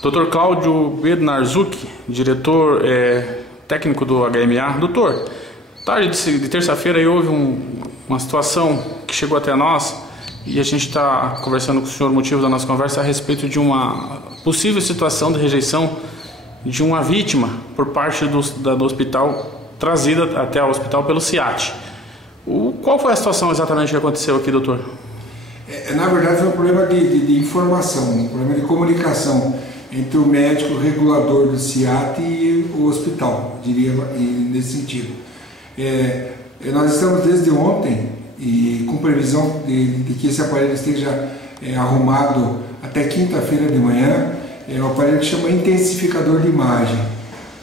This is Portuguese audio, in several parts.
Dr. Cláudio Bednarczuk, diretor técnico do HMA. Doutor, tarde de terça-feira houve uma situação que chegou até nós e a gente está conversando com o senhor, o motivo da nossa conversa, a respeito de uma possível situação de rejeição de uma vítima por parte do hospital, trazida até o hospital pelo SEAT. Qual foi a situação exatamente que aconteceu aqui, doutor? Na verdade foi um problema de informação, um problema de comunicação entre o médico regulador do SEAT e o hospital, diria nesse sentido. Nós estamos desde ontem e com previsão de que esse aparelho esteja arrumado até quinta-feira de manhã. É um aparelho que chama intensificador de imagem.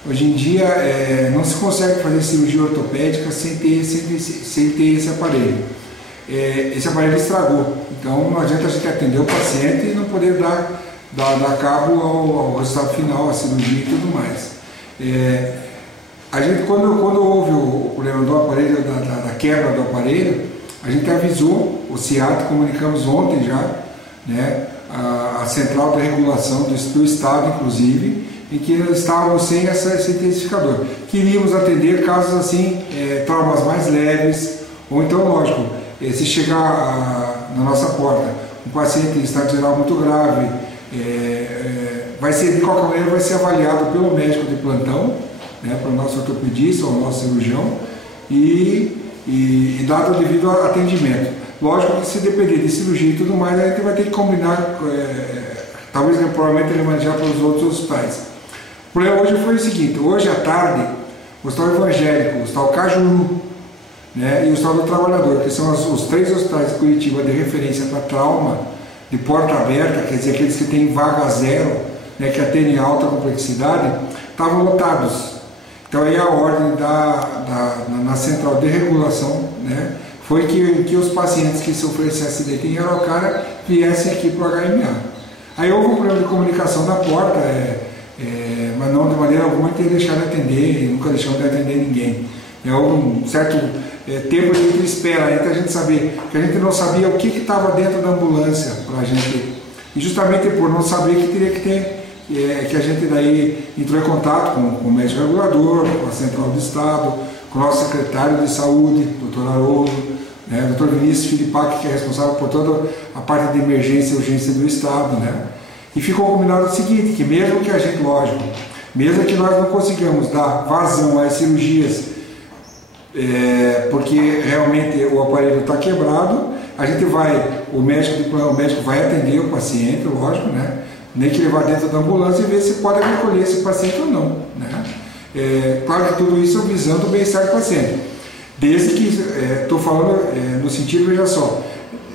Hoje em dia não se consegue fazer cirurgia ortopédica sem ter esse aparelho. Esse aparelho estragou, então não adianta a gente atender o paciente e não poder dar cabo ao resultado final, a cirurgia e tudo mais. A gente, quando houve o problema do aparelho, da quebra do aparelho, a gente avisou o SEAT, comunicamos ontem já, né, a central de regulação do estado, inclusive, em que estávamos sem esse intensificador. Queríamos atender casos assim, traumas mais leves, ou então, lógico, se chegar na nossa porta um paciente em estado geral muito grave, vai ser, de qualquer maneira, vai ser avaliado pelo médico de plantão, né, pelo nosso ortopedista ou nosso cirurgião e dado o devido atendimento. Lógico que se depender de cirurgia e tudo mais, a gente vai ter que combinar, talvez provavelmente ele manejar para os outros hospitais. O problema hoje foi o seguinte: hoje à tarde, o Hospital Evangélico, o Hospital Cajuru, né, e o Hospital do Trabalhador, que são os três hospitais de Curitiba de referência para trauma de porta aberta, quer dizer, aqueles que têm vaga zero, né, que atendem alta complexidade, estavam lotados. Então aí a ordem na central de regulação, né, foi que os pacientes que sofreram esse acidente em Araucária viessem aqui para o HMA. Aí houve um problema de comunicação na porta, mas não de maneira alguma ter deixado de atender, nunca deixamos de atender ninguém. Houve um certo tempo de espera entre a gente saber, que a gente não sabia o que estava dentro da ambulância para a gente, e justamente por não saber que teria que ter, que a gente daí entrou em contato com o médico regulador, com a central do estado, com o nosso secretário de saúde, Dr. Haroldo, né, Dr. Vinícius Filipac, que é responsável por toda a parte de emergência e urgência do estado, né? E ficou combinado o seguinte, que mesmo que a gente, lógico, mesmo que nós não consigamos dar vazão às cirurgias porque realmente o aparelho está quebrado, o médico vai atender o paciente, lógico, né? Nem que levar dentro da ambulância e ver se pode recolher esse paciente ou não, né? Claro que tudo isso visando o bem-estar do paciente. Desde que, estou falando no sentido, veja só,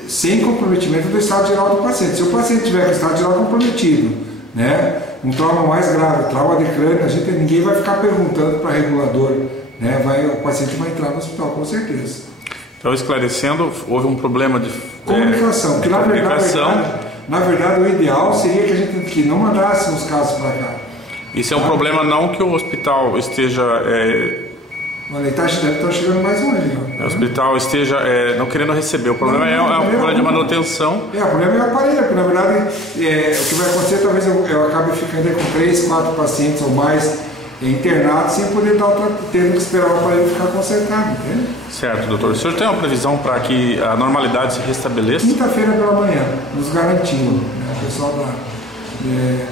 sem comprometimento do estado geral do paciente. Se o paciente tiver com o estado geral comprometido, né, um trauma mais grave, trauma de crânio, ninguém vai ficar perguntando para regulador, né, o paciente vai entrar no hospital, com certeza. Então, esclarecendo, houve um problema de comunicação, que na verdade o ideal seria que a gente não mandasse os casos para cá. Isso é um problema não que o hospital esteja... Olha, deve estar chegando mais um ali. O hospital esteja não querendo receber. O problema é um problema de manutenção. O problema é o aparelho, porque na verdade o que vai acontecer, talvez eu acabe ficando com 3, 4 pacientes ou mais internados sem poder tendo que esperar o aparelho ficar consertado, entende? Certo, doutor. O senhor tem uma previsão para que a normalidade se restabeleça? Quinta-feira pela manhã, nos garantindo, né? O pessoal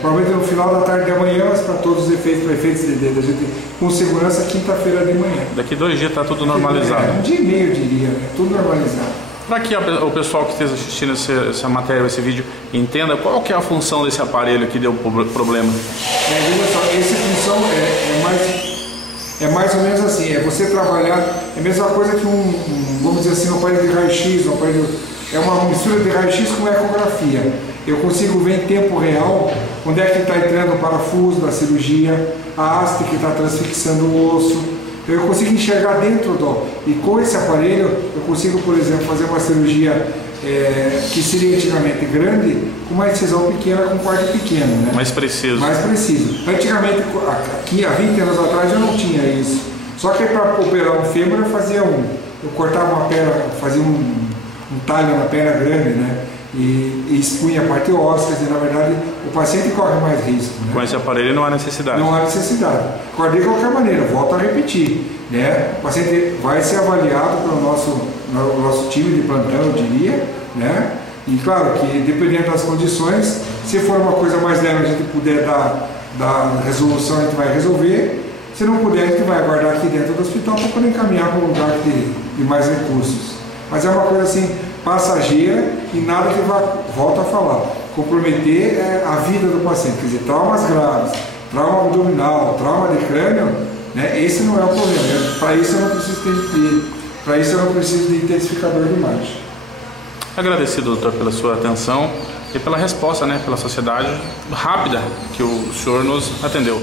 provavelmente no final da tarde de amanhã, mas para todos os efeitos, da gente com segurança, quinta-feira de manhã. Daqui 2 dias está tudo normalizado. Um dia e meio, eu diria, né? Tudo normalizado. Para que o pessoal que esteja assistindo essa matéria, esse vídeo, entenda qual que é a função desse aparelho que deu problema. Veja só, essa função é mais ou menos assim, você trabalhar, é a mesma coisa que vamos dizer assim, um aparelho de raio-x, é uma mistura de raio-x com ecografia. Eu consigo ver em tempo real onde é que está entrando o parafuso da cirurgia, a haste que está transfixando o osso. Eu consigo enxergar dentro e com esse aparelho eu consigo, por exemplo, fazer uma cirurgia que seria antigamente grande, com uma incisão pequena, com um corte pequeno, né? Mais preciso. Mais preciso. Antigamente, aqui há 20 anos atrás eu não tinha isso. Só que para operar um fêmur eu cortava uma perna, fazia um talho na perna grande, né? E expunha a parte óssea, e na verdade o paciente corre mais risco, né? Com esse aparelho não há necessidade. Não há necessidade. Agora, de qualquer maneira, volto a repetir, né? O paciente vai ser avaliado pelo nosso time de plantão, eu diria, né? E claro que dependendo das condições, se for uma coisa mais leve, a gente puder dar resolução, a gente vai resolver. Se não puder, a gente vai aguardar aqui dentro do hospital para poder encaminhar para um lugar de mais recursos. Mas é uma coisa assim, passageira e nada que volta a falar, comprometer a vida do paciente, quer dizer, traumas graves, trauma abdominal, trauma de crânio, né, esse não é o problema. Para isso eu não preciso de intensificador de imagem. Agradecido, doutor, pela sua atenção e pela resposta, né, pela sociedade rápida que o senhor nos atendeu.